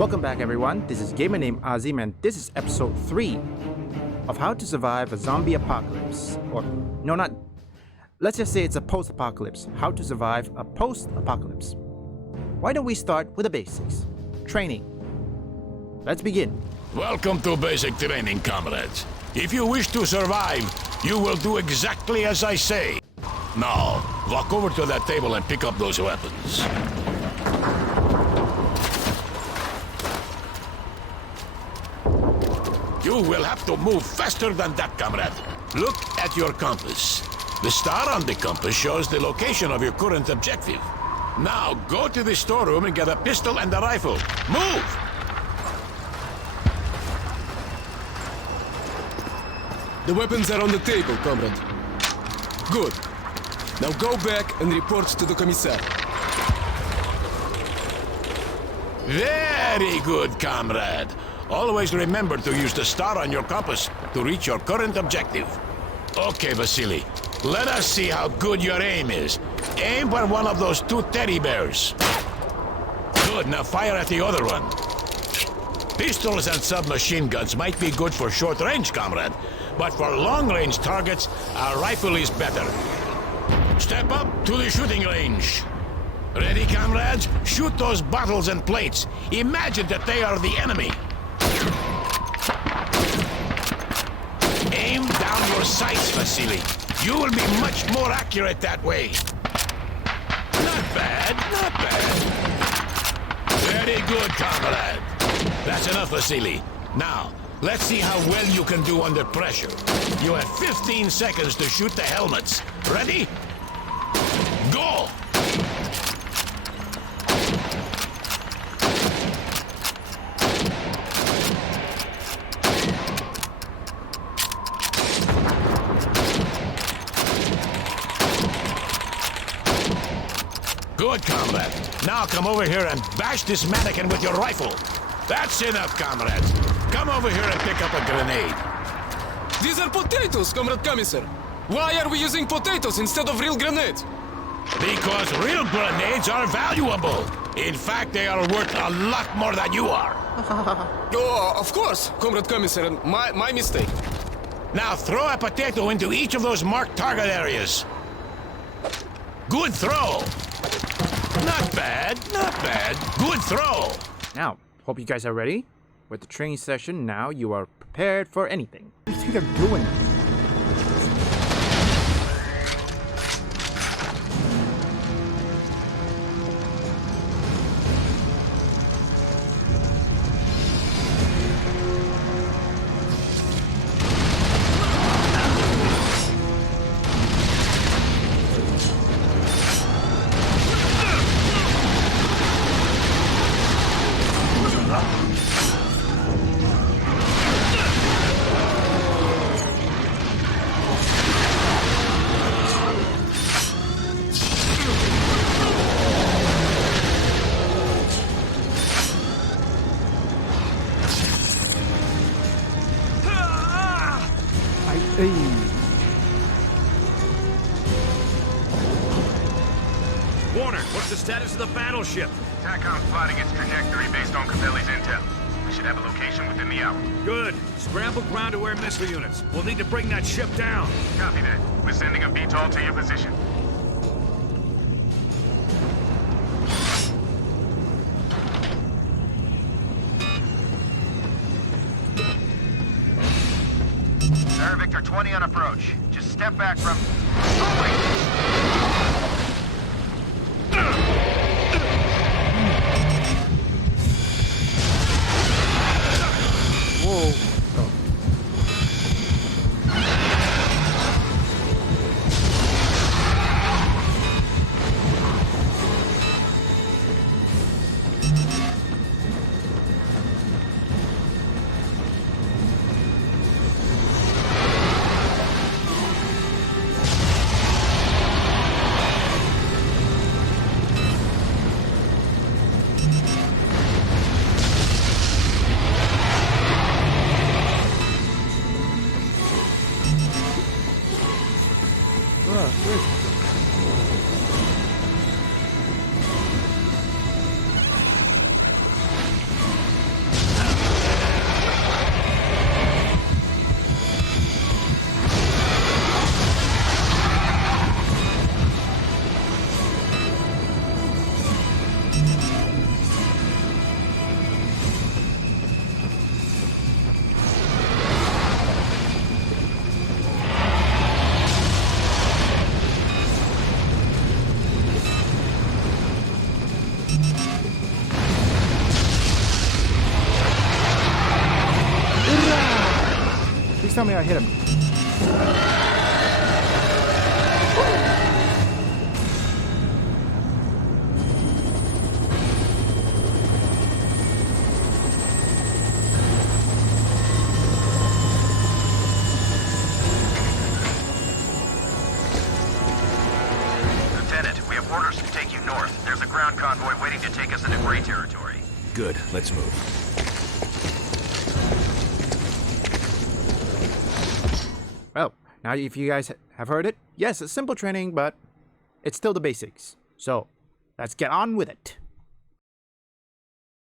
Welcome back, everyone. This is gamer named Azim, and this is episode 3 of How to Survive a Zombie Apocalypse. Or, no, not. Let's just say it's a post-apocalypse. How to survive a post-apocalypse. Why don't we start with the basics? Training. Let's begin. Welcome to basic training, comrades. If you wish to survive, you will do exactly as I say. Now, walk over to that table and pick up those weapons. You will have to move faster than that, comrade. Look at your compass. The star on the compass shows the location of your current objective. Now, go to the storeroom and get a pistol and a rifle. Move! The weapons are on the table, comrade. Good. Now go back and report to the commissar. Very good, comrade. Always remember to use the star on your compass to reach your current objective. Okay, Vasily. Let us see how good your aim is. Aim for one of those 2 teddy bears. Good, now fire at the other one. Pistols and submachine guns might be good for short range, comrade, but for long range targets, a rifle is better. Step up to the shooting range. Ready, comrades? Shoot those bottles and plates. Imagine that they are the enemy. Aim down your sights, Vasily. You will be much more accurate that way. Not bad, not bad. Very good, comrade. That's enough, Vasily. Now, let's see how well you can do under pressure. You have 15 seconds to shoot the helmets. Ready? Go! Good, comrade. Now come over here and bash this mannequin with your rifle. That's enough, comrades. Come over here and pick up a grenade. These are potatoes, Comrade Commissar. Why are we using potatoes instead of real grenades? Because real grenades are valuable. In fact, they are worth a lot more than you are. Oh, of course, Comrade Commissar. My mistake. Now throw a potato into each of those marked target areas. Good throw. Not bad, not bad. Good throw. Now, hope you guys are ready. With the training session, now you are prepared for anything. What do you think they're doing? Warner, what's the status of the battleship? TACOM's plotting its trajectory based on Capelli's intel. We should have a location within the hour. Good. Scramble ground-to-air missile units. We'll need to bring that ship down. Copy that. We're sending a VTOL to your position. Air Victor 20 on approach. Just step back from... Oh, wait! Whoa. tell me I hit him. Lieutenant, we have orders to take you north. There's a ground convoy waiting to take us into Gray territory. Good, let's move. Well, now if you guys have heard it, yes, it's simple training, but it's still the basics. So, let's get on with it.